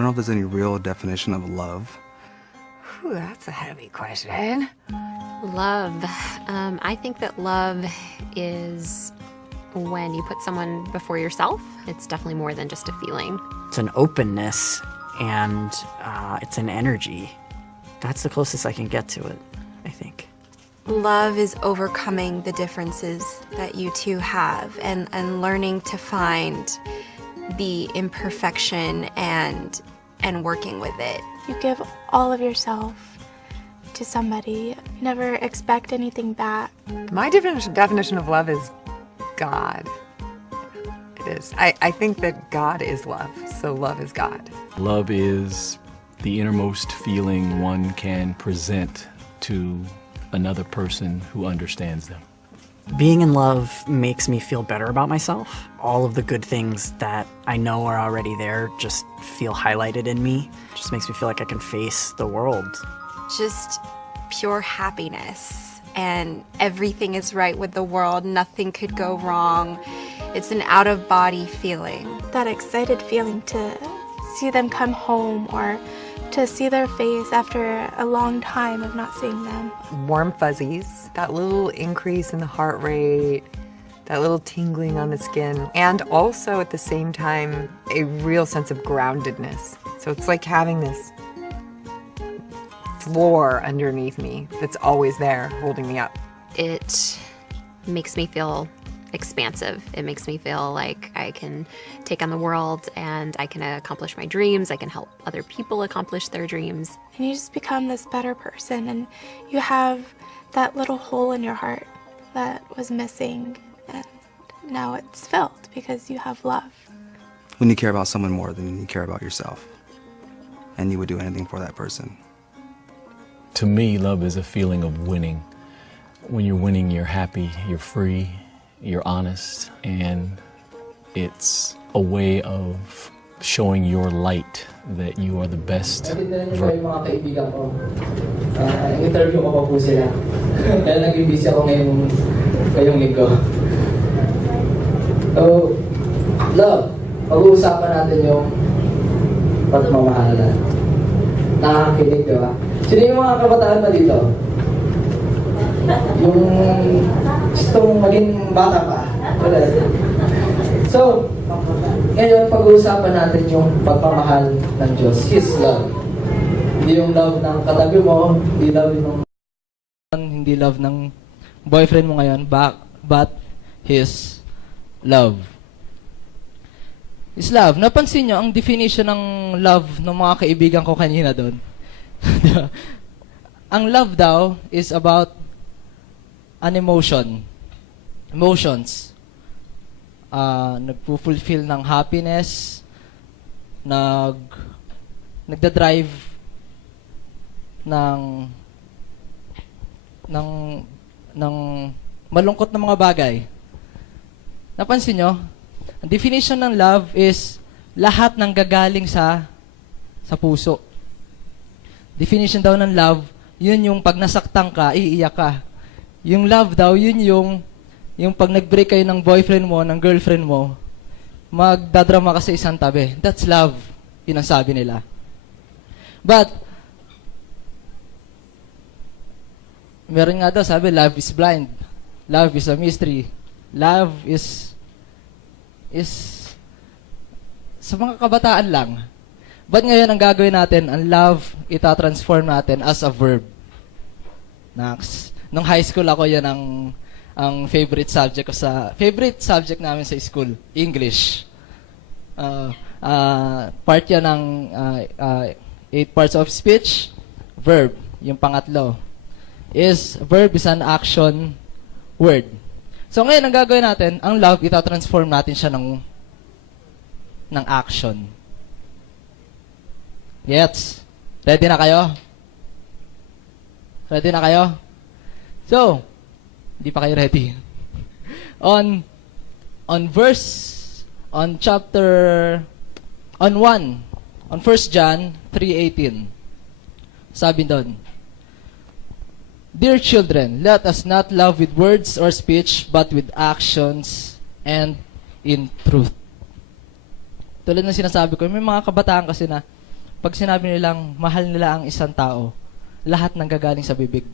don't know if there's any real definition of love. Whew, that's a heavy question. Love. I think that love is when you put someone before yourself. It's definitely more than just a feeling. It's an openness, and it's an energy. That's the closest I can get to it, I think. Love is overcoming the differences that you two have and learning to find the imperfection and working with it. You give all of yourself to somebody. You never expect anything back. My definition of love is God. It is. I think that God is love, so love is God. Love is the innermost feeling one can present to another person who understands them. Being in love makes me feel better about myself. All of the good things that I know are already there just feel highlighted in me. Just makes me feel like I can face the world. Just pure happiness, and everything is right with the world. Nothing could go wrong. It's an out-of-body feeling. That excited feeling to see them come home or to see their face after a long time of not seeing them. Warm fuzzies, that little increase in the heart rate, that little tingling on the skin, and also at the same time, a real sense of groundedness. So it's like having this floor underneath me that's always there holding me up. It makes me feel expansive. It makes me feel like I can take on the world and I can accomplish my dreams. I can help other people accomplish their dreams. And you just become this better person, and you have that little hole in your heart that was missing, and now it's filled because you have love. When you care about someone more than you care about yourself, and you would do anything for that person. To me, love is a feeling of winning. When you're winning, you're happy, you're free, you're honest, and it's a way of showing your light that you are the best Yung mga kaibigan ko, interview ko pa po sila. Kaya nag-busy ako ngayong linggo. So, love, pag-uusapan natin yung pagmamahalan. Nakakakilig, di ba? Sino yung mga kabataan pa dito? Yung gustong maging bata pa. So, ngayon pag-uusapan natin yung pagmamahal ng Diyos, His love. Hindi yung love ng katabi mo, hindi love ng boyfriend mo ngayon, but His love. His love. Napansin nyo, ang definition ng love ng mga kaibigan ko kanina doon. Ang love daw is about an emotion. Emotions. Nagpo-fulfill ng happiness, nagda-drive ng malungkot na mga bagay. Napansin nyo? Ang definition ng love is lahat ng gagaling sa puso. Definition daw ng love, yun yung pag nasaktan ka, iiyak ka. Yung love daw, yun yung pag nag-break kayo ng boyfriend mo, ng girlfriend mo, magdadrama ka sa isang tabi. That's love, yun ang sabi nila. But, meron nga daw, sabi, love is blind. Love is a mystery. Love is sa mga kabataan lang. But ngayon, ang gagawin natin, ang love, itatransform natin as a verb. Nung high school ako, yan ang favorite subject ko favorite subject namin sa school, English. Part yan ng 8 parts of speech, verb, yung pangatlo. Verb is an action word. So ngayon, ang gagawin natin, ang love, itatransform natin siya ng action. Yes? Ready na kayo? Ready na kayo? So, hindi pa kayo ready. On First John 3:18. Sabi doon, Dear children, let us not love with words or speech, but with actions and in truth. Tulad ng sinasabi ko, may mga kabataan kasi na pag sinabi nilang mahal nila ang isang tao, lahat ng gagaling sa bibig.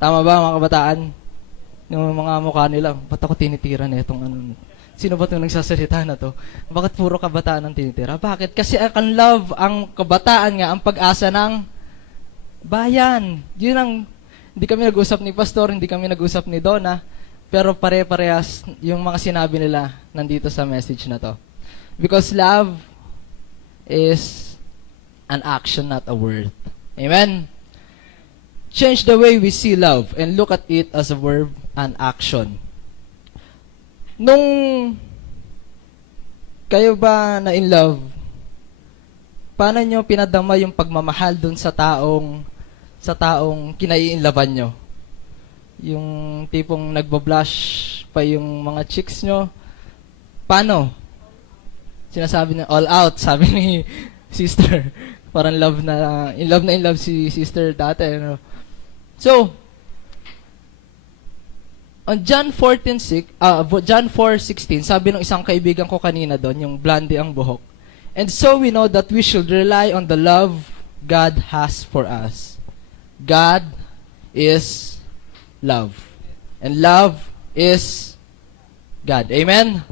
Tama ba mga kabataan? Yung mga mukha nila, ba't ako tinitira na itong ano? Sino ba itong nagsasalita na to? Bakit puro kabataan ang tinitira? Bakit? Kasi ang love, ang kabataan nga, ang pag-asa ng bayan. Yun ang, hindi kami nag-usap ni Pastor, hindi kami nag-usap ni Donna, pero pare-parehas yung mga sinabi nila nandito sa message na to. Because love is an action, not a word. Amen? Change the way we see love and look at it as a verb and action. Nung kayo ba na in love, paano nyo pinadama yung pagmamahal dun sa taong kinai-inlovean nyo? Yung tipong nagbablush pa yung mga chicks nyo. Paano? Sinasabi niya, all out, sabi ni sister. Parang in love si sister dati. No? So, on John 4:16, sabi ng isang kaibigan ko kanina doon, yung blondie ang buhok. And so we know that we should rely on the love God has for us. God is love. And love is God. Amen?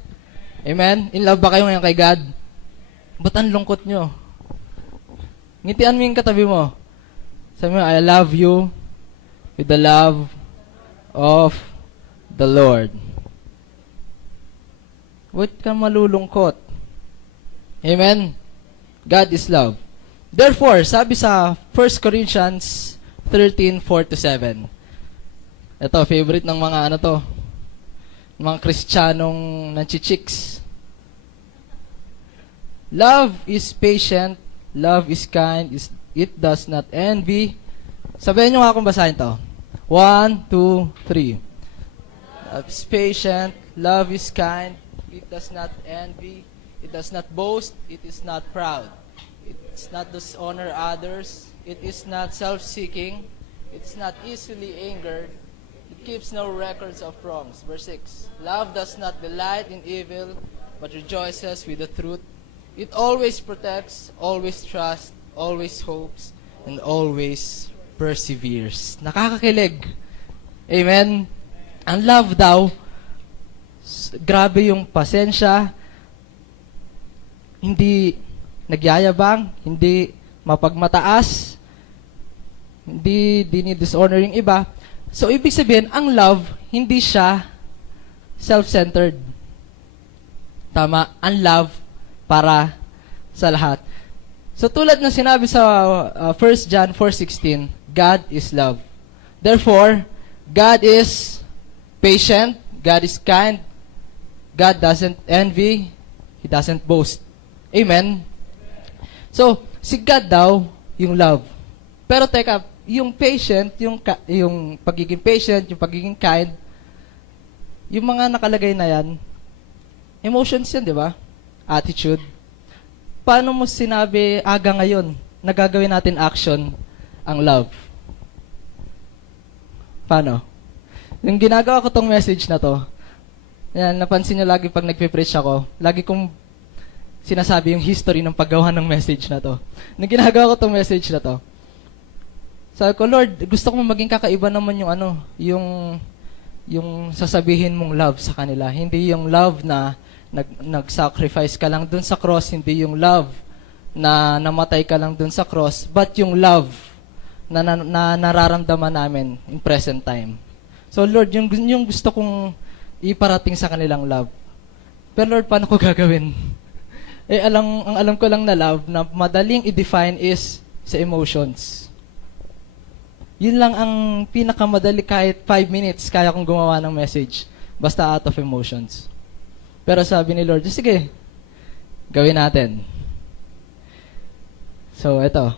Amen? In love ba kayo ngayon kay God? Ba't ang lungkot nyo? Ngitian mo yung katabi mo. Sabi mo, I love you with the love of the Lord. Ba't ka malulungkot? Amen? God is love. Therefore, sabi sa 1 Corinthians 13:4-7. Ito, favorite ng mga mga Kristiyanong nanchichicks. Love is patient, love is kind, it does not envy. Sabihin nyo nga kung basahin to. 1, 2, 3. Love is patient, love is kind, it does not envy, it does not boast, it is not proud, it does not dishonor others, it is not self-seeking, it is not easily angered, it keeps no records of wrongs. Verse 6, love does not delight in evil, but rejoices with the truth. It always protects, always trusts, always hopes, and always perseveres. Nakakakilig. Amen? Ang love daw, grabe yung pasensya, hindi nagyayabang, hindi mapagmataas, hindi dinidishonor yung iba. So, ibig sabihin, ang love, hindi siya self-centered. Tama, ang love para sa lahat. So, tulad ng sinabi sa 1 John 4:16, God is love. Therefore, God is patient, God is kind, God doesn't envy, He doesn't boast. Amen? So, si God daw, yung love. Pero teka, yung patient, yung pagiging patient, yung pagiging kind, yung mga nakalagay na yan, emotions yan, di ba? Attitude. Paano mo sinabi aga ngayon, nagagawin natin action, ang love? Paano? Yung ginagawa ko tong message na to, yan, napansin nyo lagi pag nagpe-preach ako, lagi kong sinasabi yung history ng paggawa ng message na to. Nung ginagawa ko tong message na to, sabi ko, Lord, gusto ko maging kakaiba naman yung sasabihin mong love sa kanila. Hindi yung love na nag-sacrifice ka lang dun sa cross, hindi yung love na namatay ka lang dun sa cross, but yung love na nararamdaman namin in present time. So Lord, yung gusto kong iparating sa kanilang love. Pero Lord, paano ko gagawin? Ang alam ko lang na love na madaling i-define is sa emotions. Yun lang ang pinakamadali, kahit 5 minutes kaya kong gumawa ng message. Basta out of emotions. Pero sabi ni Lord, sige, gawin natin. So, ito.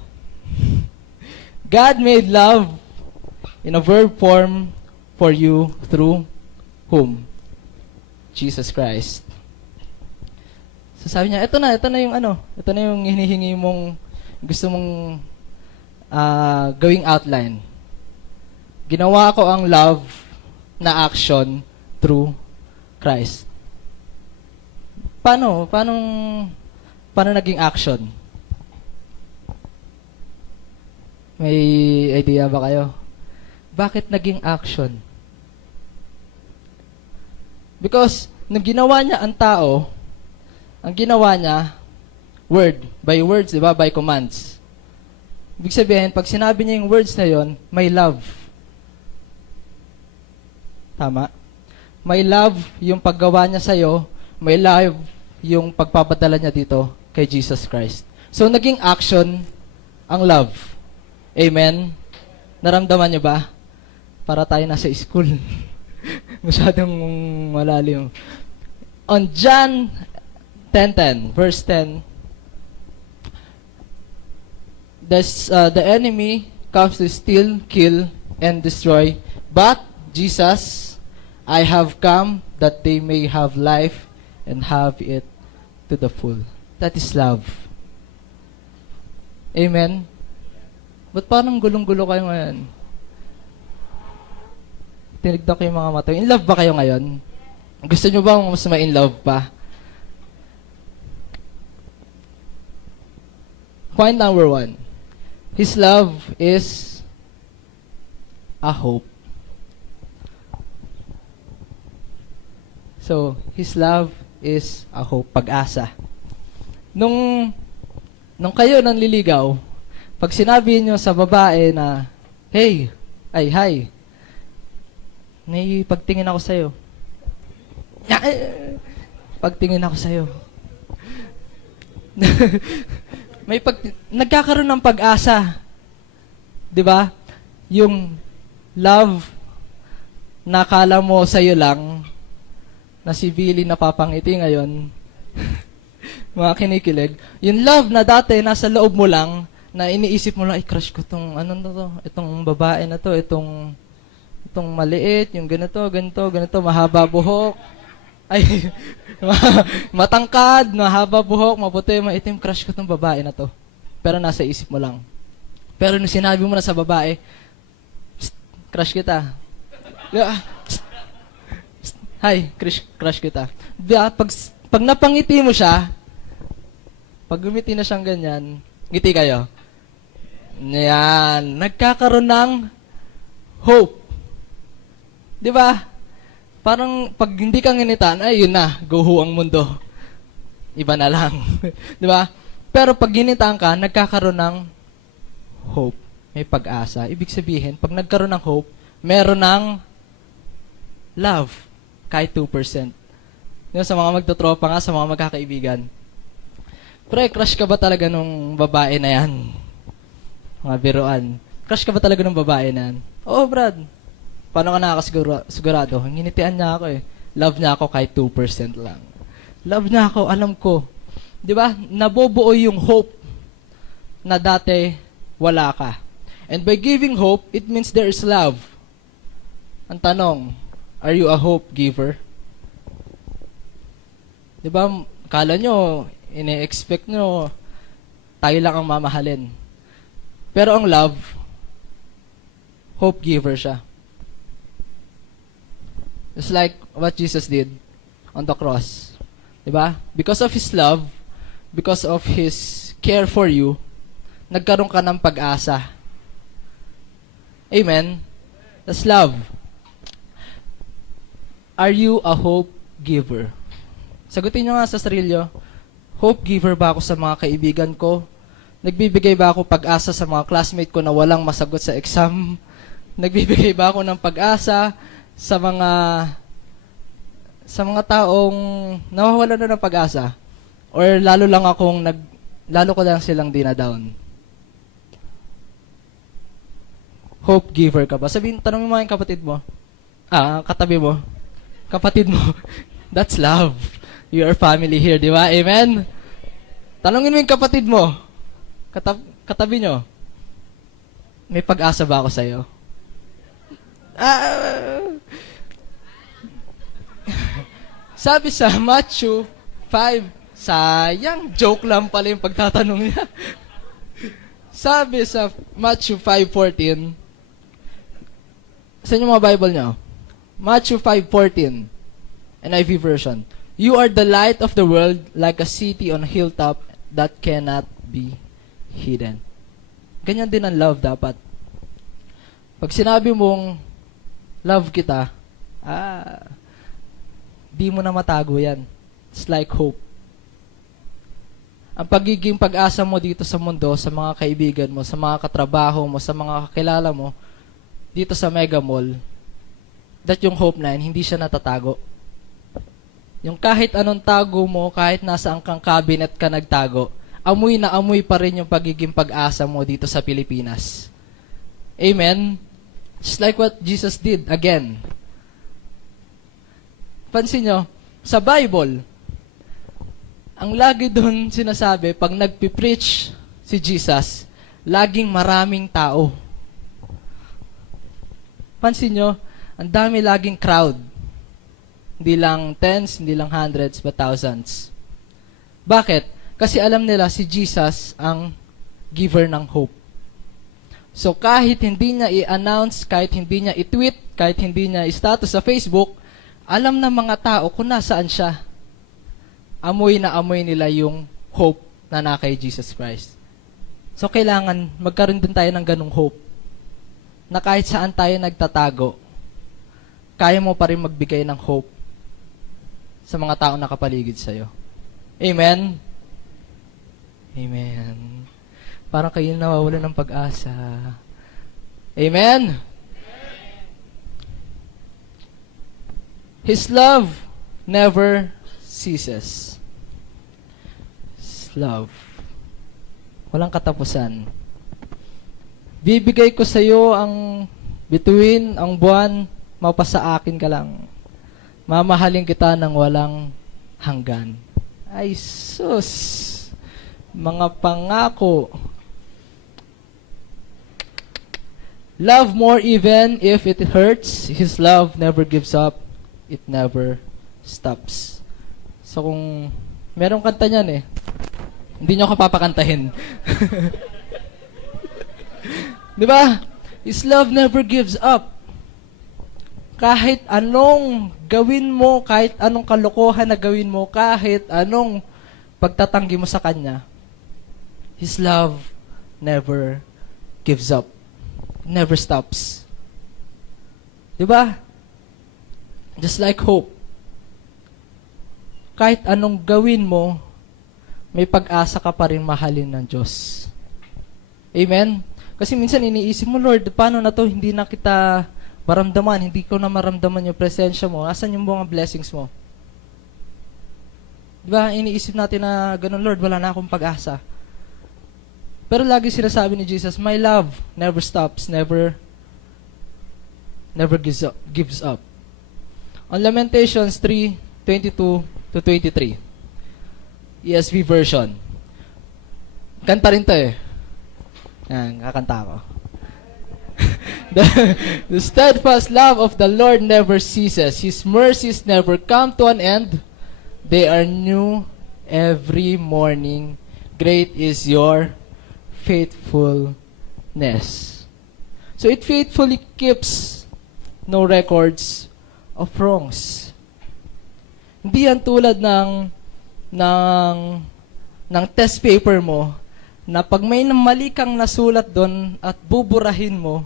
God made love in a verb form for you through whom? Jesus Christ. So sabi niya, ito na yung hinihingi mong, gusto mong gawing outline. Ginawa ko ang love na action through Christ. Paano paano naging action? May idea ba kayo? Bakit naging action? Because, nung ginawa niya ang tao, ang ginawa niya, word, by words, di ba? By commands. Ibig sabihin, pag sinabi niya yung words na yon, may love. Tama? May love yung paggawa niya sa'yo, may love yung pagpapadala niya dito kay Jesus Christ. So, naging action ang love. Amen? Naramdaman niyo ba? Para tayo nasa school. Masyadong malalim. On John 10:10, verse 10, the enemy comes to steal, kill, and destroy. But Jesus, I have come that they may have life and have it to the full. That is love. Amen? Ba't parang gulong-gulo kayo ngayon? Tinignan ko yung mga mata. In love ba kayo ngayon? Gusto nyo ba mas ma-in love pa? Point number 1. His love is a hope. So, His love is a hope, pag-asa. Nung kayo nanliligaw, pag sinabi nyo sa babae na, hey, hi, may pagtingin ako sa'yo. Pagtingin ako sa'yo. Nagkakaroon ng pag-asa. 'Di ba? Yung love na akala mo sa'yo lang, na si Billy napapangiti ngayon, mga kinikilig. Yung love na dati nasa loob mo lang, na iniisip mo lang, ay crush ko tong ano na to, itong babae na to, itong maliit, yung ganito, mahaba buhok. Ay, matangkad, mahaba buhok, maputi, maitim, crush ko tong babae na to. Pero nasa isip mo lang. Pero nung sinabi mo na sa babae, crush kita. Hi, crush kita. Pag napangiti mo siya, pag gumiti na siyang ganyan, ngiti kayo. Yan, nagkakaroon ng hope. 'Di ba? Parang pag hindi ka nginitan, ay yun na, go ho ang mundo. Iba na lang. 'Di ba? Pero pag ginitan ka, nagkakaroon ng hope. May pag-asa. Ibig sabihin, pag nagkaroon ng hope, meron ng love. Kahit 2%. Yung sa mga magtotropa nga, sa mga magkakaibigan. Pre, crush ka ba talaga nung babae na yan? Mga biruan. Crush ka ba talaga nung babae na yan? Oo, Brad. Paano ka nakakasigurado? Hinitian niya ako eh. Love niya ako kahit 2% lang. Love niya ako, alam ko. Di ba? Nabubuo yung hope na dati wala ka. And by giving hope, it means there is love. Ang tanong, are you a hope giver? Di ba? Kala nyo, ine-expect nyo, tayo lang ang mamahalin. Pero ang love, hope giver siya. It's like what Jesus did on the cross. Diba? Because of His love, because of His care for you, nagkaroon ka ng pag-asa. Amen? That's love. Are you a hope giver? Sagutin nyo nga sa sarili nyo, hope giver ba ako sa mga kaibigan ko? Nagbibigay ba ako pag-asa sa mga classmate ko na walang masagot sa exam? Nagbibigay ba ako ng pag-asa sa mga taong nawawalan na ng pag-asa? Or lalo ko lang silang dinadown? Hope giver ka ba? Tanongin mo yung kapatid mo. Katabi mo. Kapatid mo. That's love. You are family here, di ba? Amen? Tanongin mo yung kapatid mo. Katabi nyo. May pag-asa ba ako sa'yo? Sabi sa Matthew 5, sayang, joke lang pala yung pagtatanong niya. Sabi sa Matthew 5:14, sa inyo mga Bible nyo, Matthew 5:14, NIV version, you are the light of the world, like a city on a hilltop that cannot be hidden. Ganyan din ang love dapat. Pag sinabi mong love kita, di mo na matago yan. It's like hope. Ang pagiging pag-asa mo dito sa mundo, sa mga kaibigan mo, sa mga katrabaho mo, sa mga kakilala mo, dito sa Mega Mall, that yung hope na yun, hindi siya natatago. Yung kahit anong tago mo, kahit nasaan kang cabinet ka nagtago, amoy na amoy pa rin yung pagiging pag-asa mo dito sa Pilipinas. Amen? Just like what Jesus did, again. Pansin nyo, sa Bible, ang lagi doon sinasabi, pag nagpipreach si Jesus, laging maraming tao. Pansin nyo, ang dami laging crowd. Hindi lang tens, hindi lang hundreds, but thousands. Bakit? Kasi alam nila si Jesus ang giver ng hope. So kahit hindi niya i-announce, kahit hindi niya i-tweet, kahit hindi niya i-status sa Facebook, alam ng mga tao kung nasaan siya. Amoy na amoy nila yung hope na na kay Jesus Christ. So kailangan magkaroon din tayo ng ganung hope. Na kahit saan tayo nagtatago, kaya mo pa rin magbigay ng hope sa mga taong nakapaligid sa'yo. Amen? Amen. Parang kayo nawawala ng pag-asa. Amen? His love never ceases. His love. Walang katapusan. Bibigay ko sa iyo ang bituin, ang buwan, mapasa akin ka lang. Mamahalin kita ng walang hanggan. Ay, sus! Mga pangako. Love more even if it hurts. His love never gives up. It never stops. So kung merong kanta niyan hindi nyo ako papakantahin. Di ba? His love never gives up. Kahit anong gawin mo, kahit anong kalokohan na gawin mo, kahit anong pagtatanggi mo sa Kanya, His love never gives up. Never stops. Di ba? Just like hope. Kahit anong gawin mo, may pag-asa ka pa rin mahalin ng Diyos. Amen? Kasi minsan iniisip mo, Lord, paano na to? Hindi na kita maramdaman, hindi ko na maramdaman yung presensya mo. Asan yung mga blessings mo? Diba, iniisip natin na ganun, Lord, wala na akong pag-asa. Pero lagi sinasabi ni Jesus, my love never stops, never gives up. On Lamentations 3:22-23, ESV version. Kanta rin to Yan, kakanta ko. The steadfast love of the Lord never ceases. His mercies never come to an end. They are new every morning. Great is your faithfulness. So it faithfully keeps no records of wrongs. Hindi yan tulad ng test paper mo na pag may mali kang nasulat doon at buburahin mo,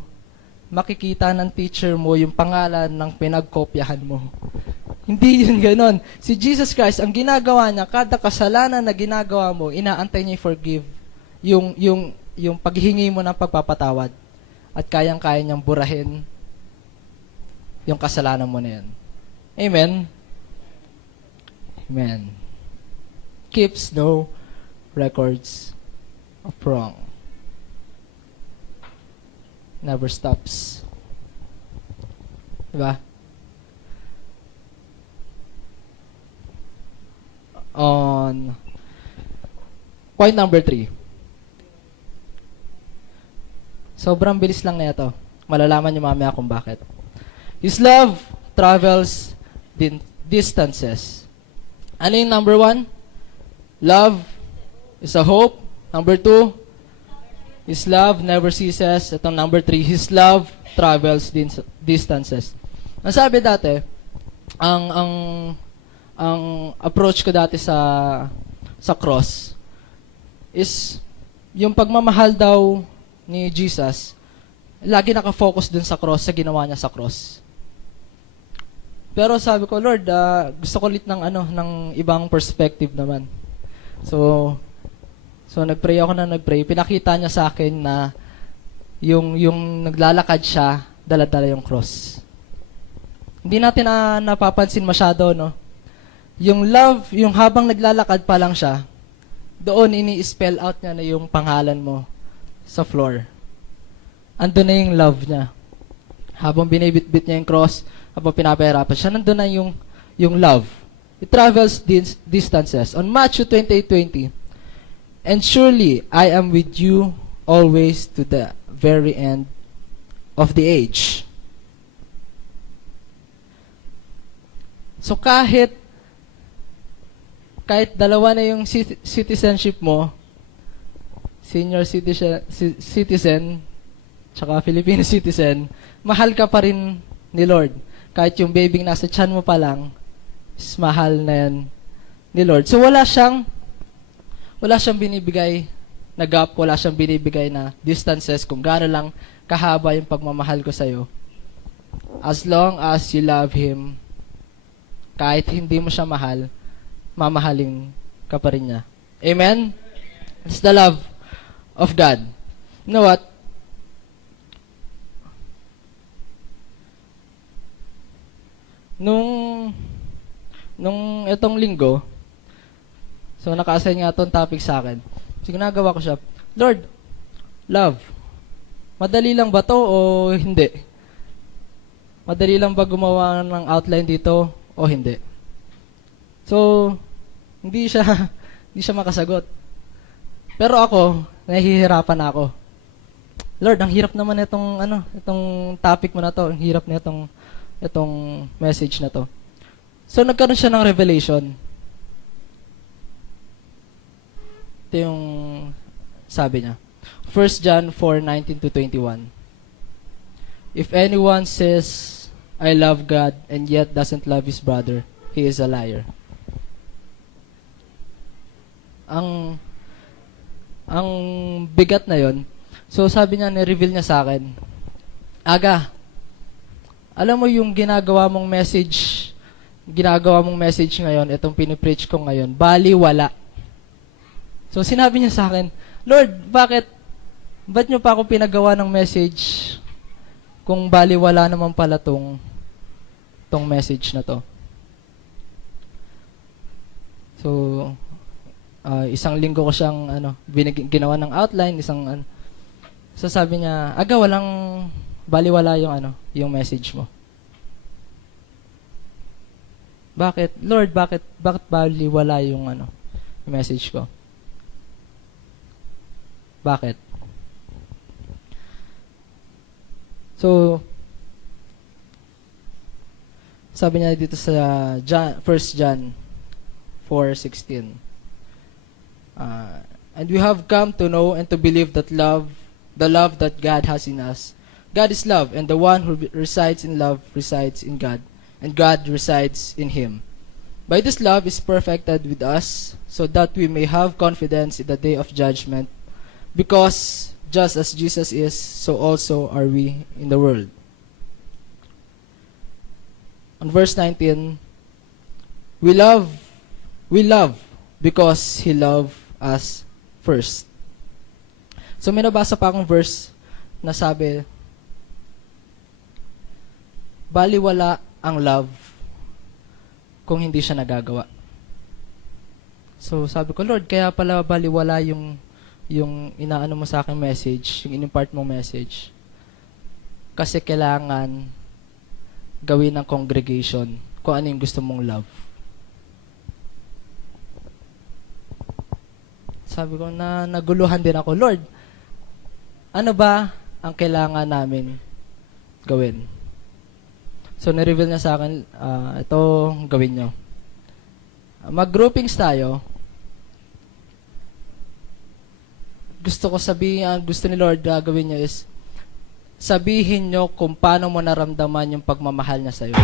makikita ng teacher mo yung pangalan ng pinagkopyahan mo. Hindi yun ganon. Si Jesus Christ, ang ginagawa niya, kada kasalanan na ginagawa mo, inaantay niya forgive yung paghingi mo ng pagpapatawad. At kayang-kaya niyang burahin yung kasalanan mo na yan. Amen? Amen. Keeps no records of wrong. Never stops. Diba? On point number 3. Sobrang bilis lang na ito. Malalaman niyo mamaya kung bakit. His love travels distances. Ano yung number 1? Love is a hope. Number 2, His love never ceases. Itong number 3, His love travels distances. Ang sabi dati, ang approach ko dati sa cross, is yung pagmamahal daw ni Jesus, lagi nakafocus dun sa cross, sa ginawa niya sa cross. Pero sabi ko, Lord, gusto ko ulit ng ibang perspective naman. So nagpray ako na nagpray. Pinakita niya sa akin na yung naglalakad siya, dala-dala yung cross. Hindi natin napapansin masyado, no? Yung love, yung habang naglalakad pa lang siya, doon ini-spell out niya na yung pangalan mo sa floor. Andun na yung love niya. Habang binibitbit niya yung cross, habang pinapahirapan siya, nandun na yung love. It travels distances. On Matthew 28:20, and surely I am with you always to the very end of the age. So kahit dalawa na yung citizenship mo, senior citizen, tsaka Filipino citizen, mahal ka pa rin ni Lord. Kahit yung baby nasa tiyan mo pa lang, is mahal na yan ni Lord. So wala siyang binibigay na gap, wala siyang binibigay na distances kung gaano lang kahaba yung pagmamahal ko sa'yo. As long as you love Him, kahit hindi mo siya mahal, mamahalin ka pa rin niya. Amen? It's the love of God. You know what? Nung itong linggo, so naka-assign nga itong topic sa akin. So ginagawa ko siya, Lord, love, madali lang ba to o hindi? Madali lang ba gumawa ng outline dito o hindi? So, hindi siya makasagot. Pero ako, nahihirapan ako. Lord, ang hirap naman itong topic mo na to. Ang hirap na itong message na to. So, nagkaroon siya ng revelation. Ito yung sabi niya. 1 John 4:19-21. If anyone says, I love God and yet doesn't love his brother, he is a liar. Ang bigat na yon. So sabi niya, ni-reveal niya sa akin, Aga, alam mo yung ginagawa mong message ngayon, itong pinipreach ko ngayon, bali wala. So sinabi niya sa akin, Lord, ba't niyo pa ako pinagawa ng message kung bali wala naman pala tong message na to? So, isang linggo ko siyang ginawa ng outline, so sabi niya, Aga, baliwala yung message mo. Bakit? Lord, bakit baliwala yung message ko? Bakit? So, sabi niya dito sa 1 John 4:16. And we have come to know and to believe that the love that God has in us. God is love, and the one who resides in love resides in God, and God resides in him. By this love is perfected with us, so that we may have confidence in the day of judgment, because just as Jesus is, so also are we in the world. On verse 19, we love because He loved us first. So may nabasa pa akong verse na sabi, baliwala ang love kung hindi siya nagagawa. So sabi ko, Lord, kaya pala baliwala yung inaano mo sa akin message, yung in-impart mong message. Kasi kailangan gawin ng congregation kung ano yung gusto mong love. Sabi ko na naguluhan din ako, Lord, ano ba ang kailangan namin gawin? So, na-reveal niya sa akin, ito gawin nyo. Mag-groupings tayo. Gusto ni Lord gawin niya is, sabihin nyo kung paano mo naramdaman yung pagmamahal niya sa'yo.